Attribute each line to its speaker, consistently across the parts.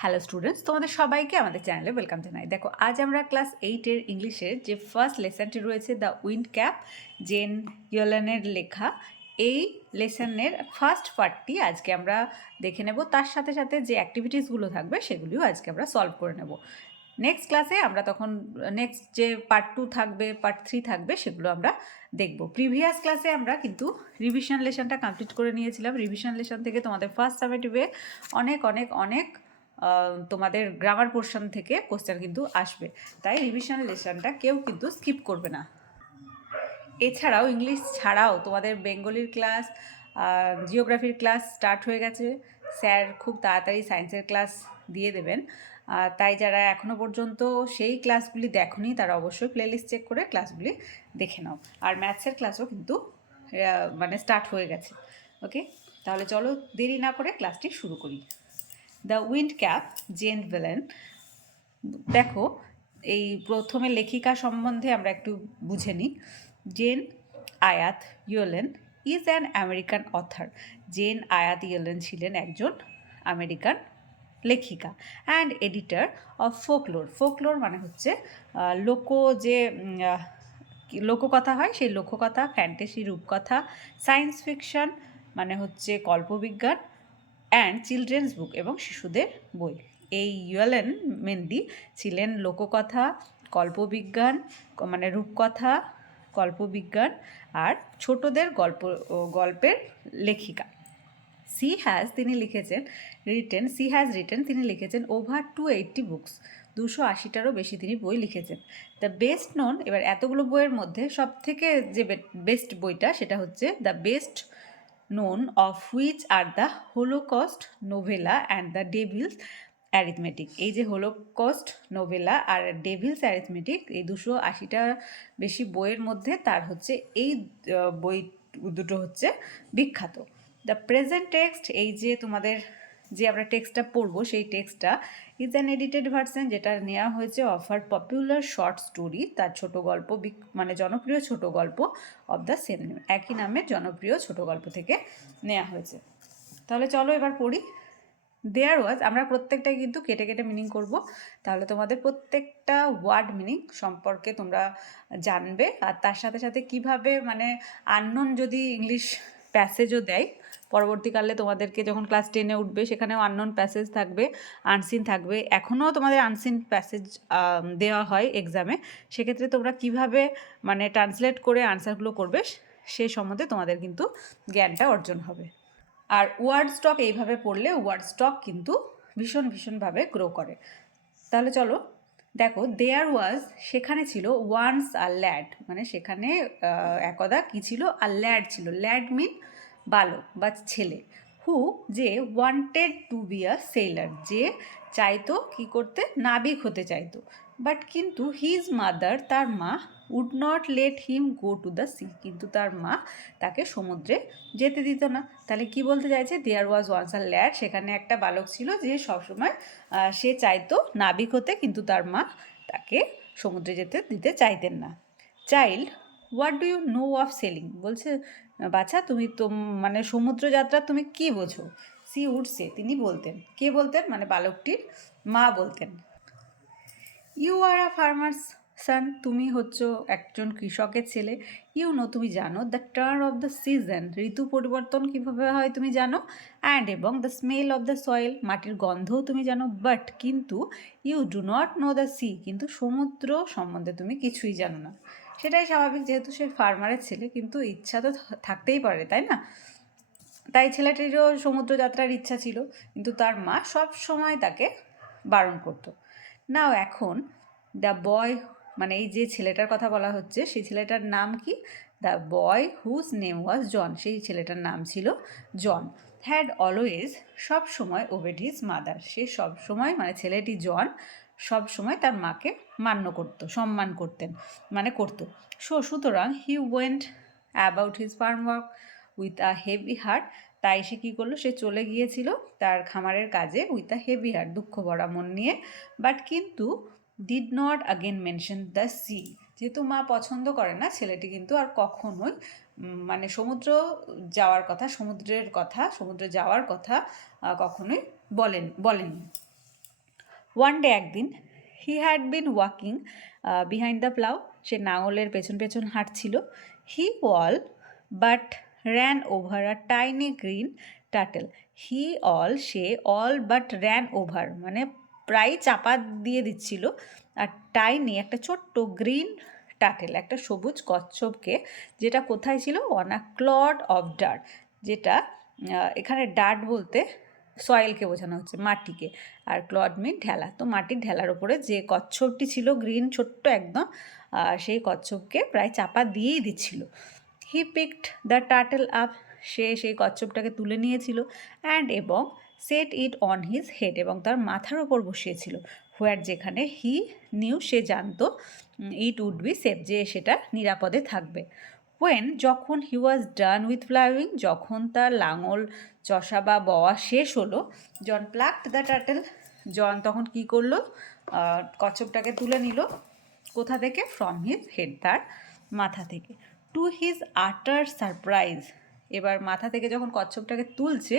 Speaker 1: Hello students তোমাদের সবাইকে আমাদের চ্যানেলে ওয়েলকাম জানাই। দেখো, আজ আমরা ক্লাস এইটের ইংলিশের যে ফার্স্ট লেসনটি রয়েছে দ্য উইন্ড ক্যাপ জেন ইয়লানের লেখা, এই লেসনের ফার্স্ট পার্টটি আজকে আমরা দেখে নেব। তার সাথে সাথে যে অ্যাক্টিভিটিসগুলো থাকবে, সেগুলিও আজকে আমরা সলভ করে নেব। নেক্সট ক্লাসে আমরা তখন নেক্সট যে পার্ট টু থাকবে পার্ট থ্রি থাকবে, সেগুলো আমরা দেখব। প্রিভিয়াস ক্লাসে আমরা কিন্তু রিভিশন লেসনটা কমপ্লিট করে নিয়েছিলাম। রিভিশন লেসন থেকে তোমাদের ফার্স্ট সামেটিভে অনেক অনেক অনেক তোমাদের গ্রামার পোর্শন থেকে কোশ্চেন কিন্তু আসবে। তাই রিভিশন লেসনটা কেউ কিন্তু স্কিপ করবে না। এছাড়াও ইংলিশ ছাড়াও তোমাদের বেঙ্গলির ক্লাস জিওগ্রাফির ক্লাস স্টার্ট হয়ে গেছে। স্যার খুব তাড়াতাড়ি সায়েন্সের ক্লাস দিয়ে দেবেন। তাই যারা এখনও পর্যন্ত সেই ক্লাসগুলি দেখনি, তারা অবশ্যই প্লেলিস্ট চেক করে ক্লাসগুলি দেখে নাও। আর ম্যাথসের ক্লাসও কিন্তু মানে স্টার্ট হয়ে গেছে। ওকে তাহলে চলো দেরি না করে ক্লাসটি শুরু করি। The wind cap Jane Yolen. দেখো, এই প্রথমে লেখিকা সম্বন্ধে আমরা একটু বুঝে নিই। Jane Hyatt Yolen is an American author. Jane Hyatt Yolen ছিলেন একজন আমেরিকান লেখিকা and editor of folklore. Folklore মানে হচ্ছে লোক যে লোককথা হয়, সেই লোককথা, ফ্যান্টাসি, রূপকথা, সায়েন্স ফিকশন মানে হচ্ছে কল্পবিজ্ঞান। অ্যান্ড চিলড্রেন্স বুক এবং শিশুদের বই। এই ইউএলএন মেনলি ছিলেন লোককথা, কল্পবিজ্ঞান মানে রূপকথা, কল্পবিজ্ঞান আর ছোটদের গল্প গল্পের লেখিকা। সি হ্যাজ তিনি লিখেছেন, রিটেন, সি হ্যাজ রিটেন তিনি লিখেছেন ওভার টু এইটটি বুকস। দুশো আশিটারও বেশি তিনি বই লিখেছেন। দ্য বেস্ট নোন, এবার এতগুলো বইয়ের মধ্যে সব থেকে যে বেস্ট বইটা সেটা হচ্ছে the best known of which are the Holocaust novella and the Devil's arithmetic এই যে হোলোকস্ট নোভেলা আর ডেভিলস অ্যারিথমেটিক এই দুশো আশিটা বেশি বইয়ের মধ্যে তার হচ্ছে এই বই দুটো হচ্ছে বিখ্যাত। দ্য প্রেজেন্ট টেক্সট এই যে তোমাদের যে আমরা টেক্সটটা পড়ব, সেই টেক্সটটা ইজ অ্যান এডিটেড ভার্সন যেটা নেওয়া হয়েছে অফার পপুলার শর্ট স্টোরি তার ছোট গল্প মানে জনপ্রিয় ছোট গল্প অব দ্য সেম নেম একই নামে জনপ্রিয় ছোট গল্প থেকে নেওয়া হয়েছে। তাহলে চলো এবার পড়ি। দেয়ার ওয়াজ আমরা প্রত্যেকটাই কিন্তু কেটে কেটে মিনিং করব। তাহলে তোমাদের প্রত্যেকটা ওয়ার্ড মিনিং সম্পর্কে তোমরা জানবে। আর তার সাথে সাথে কীভাবে মানে আননোন যদি ইংলিশ প্যাসেজও দেয় পরবর্তীকালে তোমাদেরকে যখন ক্লাস টেনে উঠবে, সেখানেও আননোন প্যাসেজ থাকবে আনসিন থাকবে। এখনও তোমাদের আনসিন প্যাসেজ দেওয়া হয় এক্সামে সেক্ষেত্রে তোমরা কীভাবে মানে ট্রান্সলেট করে আনসারগুলো করবে, সে সম্বন্ধে তোমাদের কিন্তু জ্ঞানটা অর্জন হবে। আর ওয়ার্ড স্টক এইভাবে পড়লে ওয়ার্ড স্টক কিন্তু ভীষণ ভীষণভাবে গ্রো করে। তাহলে চলো, দেখো দেয়ার ওয়াজ সেখানে ছিল ওয়ান্স আ ল্যাড মানে সেখানে একদা কি ছিল? আর ল্যাড ছিল। ল্যাড মিন বালক বা ছেলে হু যে wanted to be a sailor যে চাইতো কি করতে, নাবিক হতে চাইতো। বাট কিন্তু হিজ মাদার তার মা would not let him go to the sea কিন্তু তার মা তাকে সমুদ্রে যেতে দিত না। তাহলে কি বলতে চাইছে? দেয়ার ওয়াজ ওয়ান্স আ ল্যাড সেখানে একটা বালক ছিল যে সবসময় সে চাইতো নাবিক হতে, কিন্তু তার মা তাকে সমুদ্রে যেতে দিতে চাইতেন না। Child what do you know of sailing বলছে বাচ্চা তুমি তো মানে সমুদ্রযাত্রা তুমি কি বোঝো? সি উঠছে। তিনি বলতেন। কে বলতেন? মানে বালকটির মা বলতেন। ইউ আর আ ফার্মার্স সান তুমি হচ্ছ একজন কৃষকের ছেলে। ইউ নো তুমি জানো the turn of the season ঋতু পরিবর্তন কীভাবে হয় তুমি জানো? অ্যান্ড এবং the smell of the soil মাটির গন্ধও তুমি জানো। বাট কিন্তু you do not know the sea কিন্তু সমুদ্র সম্বন্ধে তুমি কিছুই জানো না। সেটাই স্বাভাবিক যেহেতু সে ফার্মারের ছেলে, কিন্তু ইচ্ছা তো থাকতেই পারে, তাই না? তাই ছেলেটিরও সমুদ্র যাত্রার ইচ্ছা ছিল, কিন্তু তার মা সব সময় তাকে বারণ করতো। নাও এখন দ্য বয় মানে এই যে ছেলেটার কথা বলা হচ্ছে, সেই ছেলেটার নাম কি? The boy whose name was John সেই ছেলেটার নাম ছিল জন হ্যাড অলওয়েজ সব সময় ওবেড হিজ মাদার সে সব সময় মানে ছেলেটি জন সব সময় তার মাকে মান্য করতো, সম্মান করতেন মানে করতো। সো সুতরাং he went about his farm work with a heavy heart তাই সে কী করল? সে চলে গিয়েছিল তার খামারের কাজে উইথ আ হেভি হার্ট দুঃখ ভরা মন নিয়ে। বাট কিন্তু did not again mention the sea যেহেতু মা পছন্দ করে না, ছেলেটি কিন্তু আর কখনোই মানে সমুদ্র যাওয়ার কথা, সমুদ্রের কথা, সমুদ্রে যাওয়ার কথা কখনোই বলেন বলেনি ওয়ান ডে একদিন he had been walking behind the plough সে নাঙলের পেছন পেছন হাঁটছিল। He all but ran over a tiny green turtle he all say all but ran over মানে প্রায় চাপা দিয়ে দিচ্ছিল। আর টাইনি একটা ছোট্ট গ্রিন টাটেল একটা সবুজ কচ্ছপকে, যেটা কোথায় ছিল? On a clod of dirt যেটা এখানে ডার্ট বলতে সয়েলকে বোঝানো হচ্ছে, মাটিকে। আর ক্লড মিন ঢেলা, তো মাটির ঢেলার ওপরে যে কচ্ছপটি ছিল গ্রিন, ছোট্ট একদম সেই কচ্ছপকে প্রায় চাপা দিয়েই দিচ্ছিল। He picked the turtle up সে সেই কচ্ছপটাকে তুলে নিয়েছিল অ্যান্ড এবং set it on his head এবং তার মাথার ওপর বসিয়েছিল হোয়ার যেখানে হি নিউ সে জানতো ইট উড বি সেফ যে সেটা নিরাপদে থাকবে। ওয়েন যখন হি ওয়াজ ডান উইথ প্লাউইং যখন তার লাঙল, চষা বা বওয়া শেষ হলো John plucked the turtle John তখন কি করল? কচ্ছপটাকে তুলে নিল কোথা থেকে? ফ্রম হিজ হেড তার মাথা থেকে। টু হিজ আটার সারপ্রাইজ এবার মাথা থেকে যখন কচ্ছপটাকে তুলছে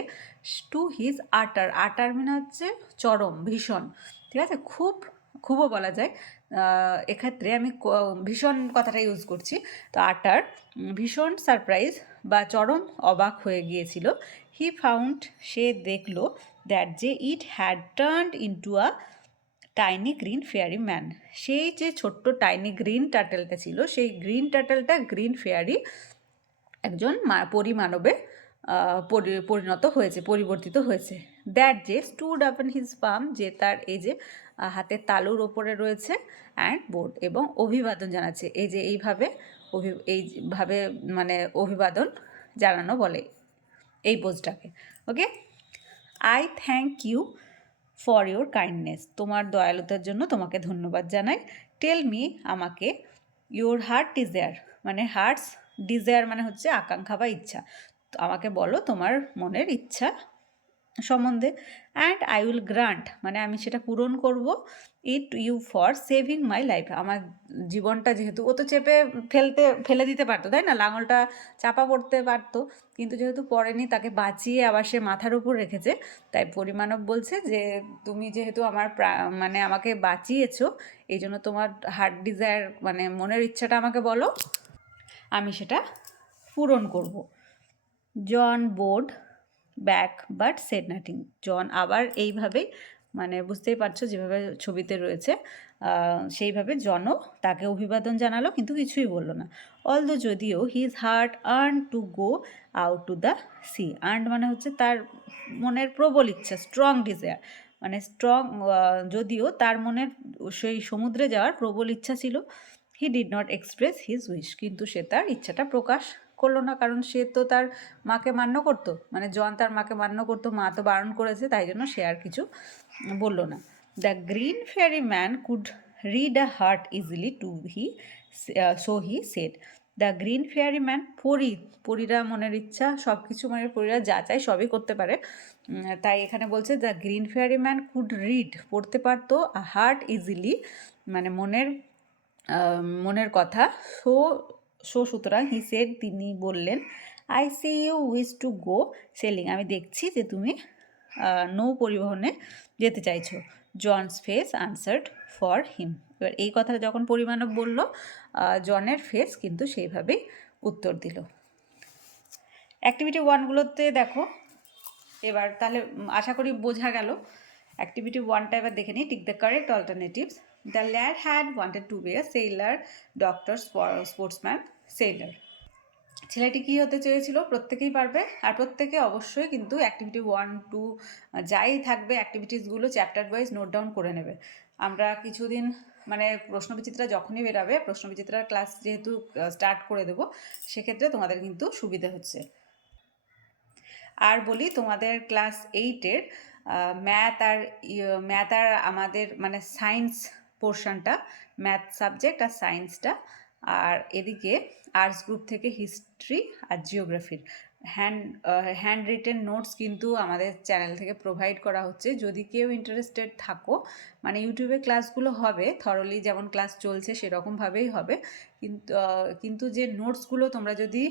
Speaker 1: টু হিজ আটার আটার মানে হচ্ছে চরম, ভীষণ। ঠিক আছে? খুব, খুবও বলা যায়। এক্ষেত্রে আমি ভীষণ কথাটা ইউজ করছি। তো আটার ভীষণ সারপ্রাইজ বা চরম অবাক হয়ে গিয়েছিল। হি ফাউন্ড সে দেখল দ্যাট যে it had turned into a tiny green fairy man সেই যে ছোট্ট টাইনি গ্রিন টাটেলটা ছিল, সেই গ্রিন টাটেলটা গ্রিন ফেয়ারি একজন পরিমানবে পরি- পরিণত হয়েছে, পরিবর্তিত হয়েছে। দ্যাট যে স্টুড আপন হিজ পাম যে তার এই যে হাতের তালুর ওপরে রয়েছে অ্যান্ড বোর্ড এবং অভিবাদন জানাচ্ছে। এই যে এইভাবে অভি এইভাবে মানে অভিবাদন জানানো বলে এই পোজটাকে ওকে I thank you for your kindness তোমার দয়ালুতার জন্য তোমাকে ধন্যবাদ জানাই। টেল মি আমাকে ইউর হার্ট ডিজায়ার মানে হার্টস ডিজায়ার মানে হচ্ছে আকাঙ্ক্ষা বা ইচ্ছা। আমাকে বলো তোমার মনের ইচ্ছা সম্বন্ধে। অ্যান্ড আই উইল গ্রান্ট মানে আমি সেটা পূরণ করব it you for saving my life আমার জীবনটা যেহেতু, ও তো চেপে ফেলতে, ফেলে দিতে পারতো, তাই না? লাঙলটা চাপা পড়তে পারতো। কিন্তু যেহেতু পড়েনি, তাকে বাঁচিয়ে আবার সে মাথার উপর রেখেছে। তাই পরিমাণব বলছে যে, তুমি যেহেতু আমার মানে আমাকে বাঁচিয়েছো, এই জন্য তোমার হার্ট ডিজায়ার মানে মনের ইচ্ছাটা আমাকে বলো। আমি সেটা পূরণ করব। John bored back but said nothing John আবার এইভাবেই মানে বুঝতেই পারছ যেভাবে ছবিতে রয়েছে সেইভাবে জনও তাকে অভিবাদন জানালো, কিন্তু কিছুই বলল না। অল অলদো যদিও his heart yearn to go out to the sea yearn মানে হচ্ছে তার মনের প্রবল ইচ্ছা স্ট্রং ডিজায়ার মানে স্ট্রং যদিও তার মনের সেই সমুদ্রে যাওয়ার প্রবল ইচ্ছা ছিল he did not express his wish কিন্তু সে তার ইচ্ছাটা প্রকাশ করল না, কারণ সে তো তার মাকে মান্য করতো। মানে জন তার মাকে মান্য করতো, মা তো বারণ করেছে, তাই জন্য সে আর কিছু বলল না। The green fairy man could read a heart easily to he so he said the green fairy man পরি, পরীরা মনের ইচ্ছা সব কিছু মানে পরীরা যা চায় সবই করতে পারে। তাই এখানে বলছে the green fairy man could read পড়তে পারতো আ হার্ট ইজিলি মানে মনের মনের কথা। সো সো সুতরাং হি সেড তিনি বললেন I see you wish to go sailing আমি দেখছি যে তুমি নৌ পরিবহনে যেতে চাইছো। John's face answered for him এবার এই কথাটা যখন পরিমাণব বলল জনের ফেস কিন্তু সেইভাবেই উত্তর দিল। অ্যাক্টিভিটি ওয়ানগুলোতে দেখো, এবার তাহলে আশা করি বোঝা গেল। অ্যাক্টিভিটি ওয়ানটা এবার দেখে নিই। Tick the correct alternatives the lad had wanted to be a sailor doctor sportsman sailor ছেলেটি কী হতে চেয়েছিল? প্রত্যেকেই পারবে। আর প্রত্যেকে অবশ্যই কিন্তু অ্যাক্টিভিটি ওয়ান টু যাই থাকবে অ্যাক্টিভিটিসগুলো চ্যাপ্টার ওয়াইজ নোট ডাউন করে নেবে। আমরা কিছুদিন মানে প্রশ্নবিচিত্রা যখনই বেরাবে প্রশ্নবিচিত্রার ক্লাস যেহেতু স্টার্ট করে দেবো, সেক্ষেত্রে তোমাদের কিন্তু সুবিধে হচ্ছে। আর বলি, তোমাদের ক্লাস এইটের ম্যাথ আর ম্যাথ আর আমাদের মানে সায়েন্স পোর্শনটা, ম্যাথ সাবজেক্ট আর সায়েন্সটা, আর এদিকে আর্টস গ্রুপ থেকে হিস্ট্রি আর জিওগ্রাফির। হ্যান্ড হ্যান্ড রিটেন নোটস কিন্তু আমাদের চ্যানেল থেকে প্রোভাইড করা হচ্ছে। যদি কেউ ইন্টারেস্টেড থাকো মানে ইউটিউবে ক্লাসগুলো হবে থরলি যেমন ক্লাস চলছে সেরকমভাবেই হবে। কিন্তু কিন্তু যে নোটসগুলো তোমরা যদি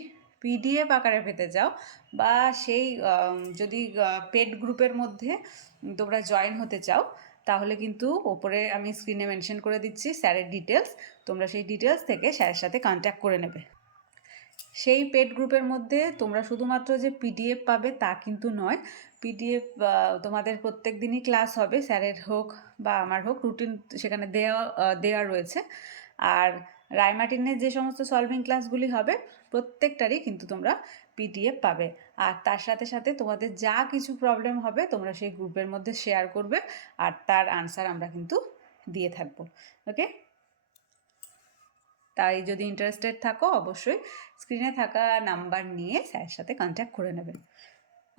Speaker 1: পিডিএফ আকারে পেতে চাও বা সেই যদি পেড গ্রুপের মধ্যে তোমরা জয়েন হতে চাও তাহলে কিন্তু ওপরে আমি স্ক্রিনে মেনশন করে দিচ্ছি স্যারের ডিটেলস তোমরা সেই ডিটেলস থেকে স্যারের সাথে কন্ট্যাক্ট করে নেবে। সেই পেড গ্রুপের মধ্যে তোমরা শুধুমাত্র যে পিডিএফ পাবে তা কিন্তু নয় পিডিএফ তোমাদের প্রত্যেক দিনই ক্লাস হবে স্যারের হোক বা আমার হোক রুটিন সেখানে দেওয়া দেওয়া রয়েছে। আর রায়মার্টিনের যে সমস্ত সলভিং ক্লাসগুলি হবে, প্রত্যেকটারই কিন্তু তোমরা পিডিএফ পাবে। আর তার সাথে সাথে তোমাদের যা কিছু প্রবলেম হবে তোমরা সেই গ্রুপের মধ্যে শেয়ার করবে আর তার আনসার আমরা কিন্তু দিয়ে থাকব ওকে তাই যদি ইন্টারেস্টেড থাকো অবশ্যই স্ক্রিনে থাকা নাম্বার নিয়ে স্যারের সাথে কন্ট্যাক্ট করে নেবেন।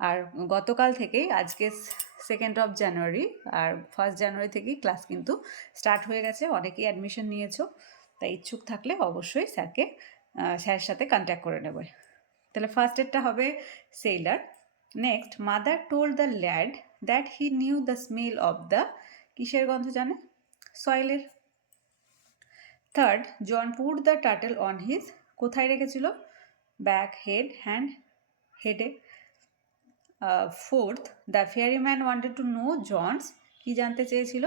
Speaker 1: আর গতকাল থেকেই, আজকে সেকেন্ড অফ জানুয়ারি আর ফার্স্ট জানুয়ারি থেকেই ক্লাস কিন্তু স্টার্ট হয়ে গেছে, অনেকেই অ্যাডমিশন নিয়েছো, তাই ইচ্ছুক থাকলে অবশ্যই স্যারকে স্যারের সাথে কন্ট্যাক্ট করে নেবে। তাহলে ফার্স্ট এডটা হবে sailor next mother told the lad that he knew the smell of the কিসের গন্ধ জানে? সয়েলের third John put the turtle on his কোথায় রেখেছিল? ব্যাক হেড হ্যান্ড হেডে fourth the fairy man wanted to know John's কি জানতে চেয়েছিল?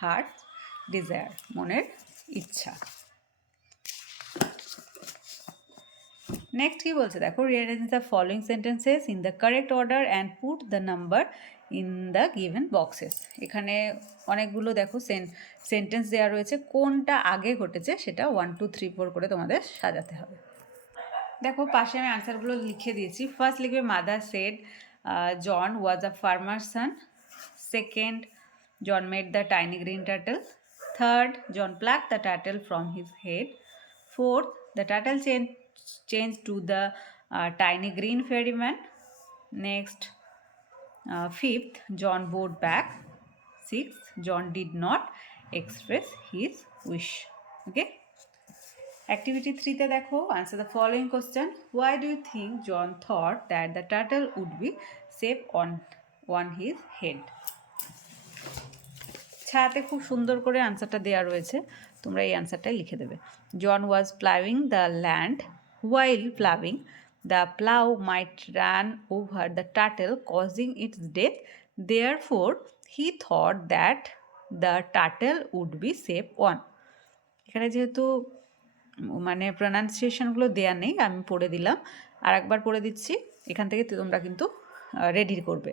Speaker 1: Heart desire মনের ইচ্ছা। নেক্সট কি বলছে? দেখো rearrange the following sentences in the correct order and put the number in the given boxes এখানে অনেকগুলো, দেখো সেন্টেন্স দেওয়া রয়েছে। কোনটা আগে ঘটেছে সেটা ওয়ান টু থ্রি ফোর করে তোমাদের সাজাতে হবে। দেখো, পাশে আমি আনসারগুলো লিখে দিয়েছি। ফার্স্ট লিখবে mother said John was a farmer son second John made the tiny green turtle third John pluck the turtle from his head fourth the turtle change change to the uh, tiny green ferryman. Next, uh, fifth, John bowed back. Sixth, John did not express his wish. Okay. Activity 3 তে দেখো answer the following question. Why do you think John thought that the turtle would be safe on on his head? ছায়াতে খুব সুন্দর করে আনসারটা দেওয়া রয়েছে তোমরা এই আনসারটাই লিখে দেবে John was ploughing the land While ploughing, the plough might run over the turtle, causing its death. Therefore, he thought that the turtle would be safe on. এখানে যেহেতু মানে প্রনাউন্সিয়েশনগুলো দেয়া নেই আমি পড়ে দিলাম আর একবার পড়ে দিচ্ছি এখান থেকে তোমরা কিন্তু রেডি করবে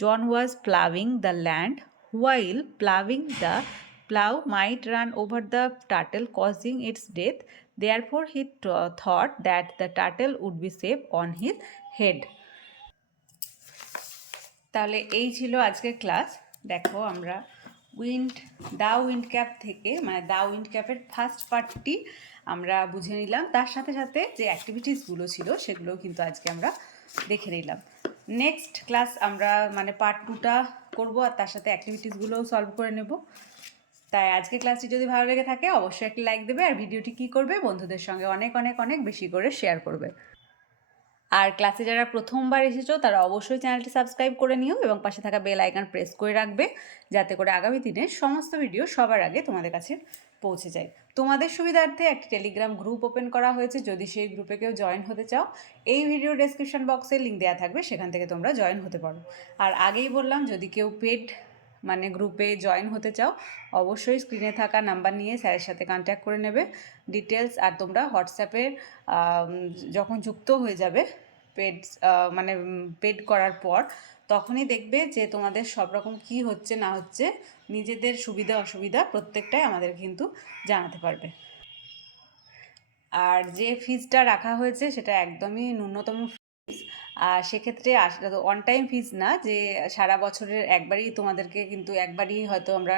Speaker 1: John was ploughing the land while ploughing the plough might run over the turtle causing its death therefore, he thought that the turtle would be safe on his head. তাহলে এই ছিল আজকের ক্লাস দেখো আমরা wind দা wind cap থেকে মানে দা wind ক্যাপের first পার্টটি আমরা বুঝে নিলাম। তার সাথে সাথে যে অ্যাক্টিভিটিসগুলো ছিল সেগুলো কিন্তু আজকে আমরা দেখে নিলাম। নেক্সট ক্লাস আমরা মানে পার্ট টুটা করব আর তার সাথে অ্যাক্টিভিটিসগুলোও সলভ করে নেব। তাই আজকে ক্লাসটি যদি ভালো লেগে থাকে, অবশ্যই একটি লাইক দেবে আর ভিডিওটি কী করবে বন্ধুদের সঙ্গে অনেক অনেক অনেক বেশি করে শেয়ার করবে। আর ক্লাসে যারা প্রথমবার এসেছ, তারা অবশ্যই চ্যানেলটি সাবস্ক্রাইব করে নিও এবং পাশে থাকা বেল আইকন প্রেস করে রাখবে, যাতে করে আগামী দিনে সমস্ত ভিডিও সবার আগে তোমাদের কাছে পৌঁছে যায়। তোমাদের সুবিধার্থে একটি টেলিগ্রাম গ্রুপ ওপেন করা হয়েছে, যদি সেই গ্রুপে কেউ জয়েন হতে চাও, এই ভিডিও ডেসক্রিপশন বক্সে লিঙ্ক দেওয়া থাকবে, সেখান থেকে তোমরা জয়েন হতে পারো। আর আগেই বললাম, যদি কেউ পেড মানে গ্রুপে জয়েন হতে চাও, অবশ্যই স্ক্রিনে থাকা নাম্বার নিয়ে স্যারের সাথে কন্ট্যাক্ট করে নেবে। ডিটেলস আর তোমরা হোয়াটসঅ্যাপে যখন যুক্ত হয়ে যাবে পেড মানে পেড করার পর, তখনই দেখবে যে তোমাদের সব রকম কী হচ্ছে না হচ্ছে, নিজেদের সুবিধা অসুবিধা প্রত্যেকটাই আমাদের কিন্তু জানাতে পারবে। আর যে ফিজটা রাখা হয়েছে, সেটা একদমই ন্যূনতম আর সেক্ষেত্রে অন টাইম ফিজ না, যে সারা বছরের একবারই তোমাদেরকে কিন্তু একবারই হয়তো আমরা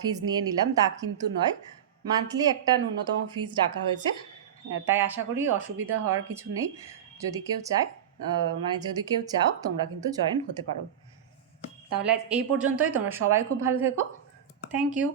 Speaker 1: ফিজ নিয়ে নিলাম, তা কিন্তু নয়। মান্থলি একটা ন্যূনতম ফিজ রাখা হয়েছে। তাই আশা করি অসুবিধা হওয়ার কিছু নেই। যদি কেউ চায় মানে যদি কেউ চাও, তোমরা কিন্তু জয়েন হতে পারো। তাহলে এই পর্যন্তই। তোমরা সবাই খুব ভালো থেকো। Thank you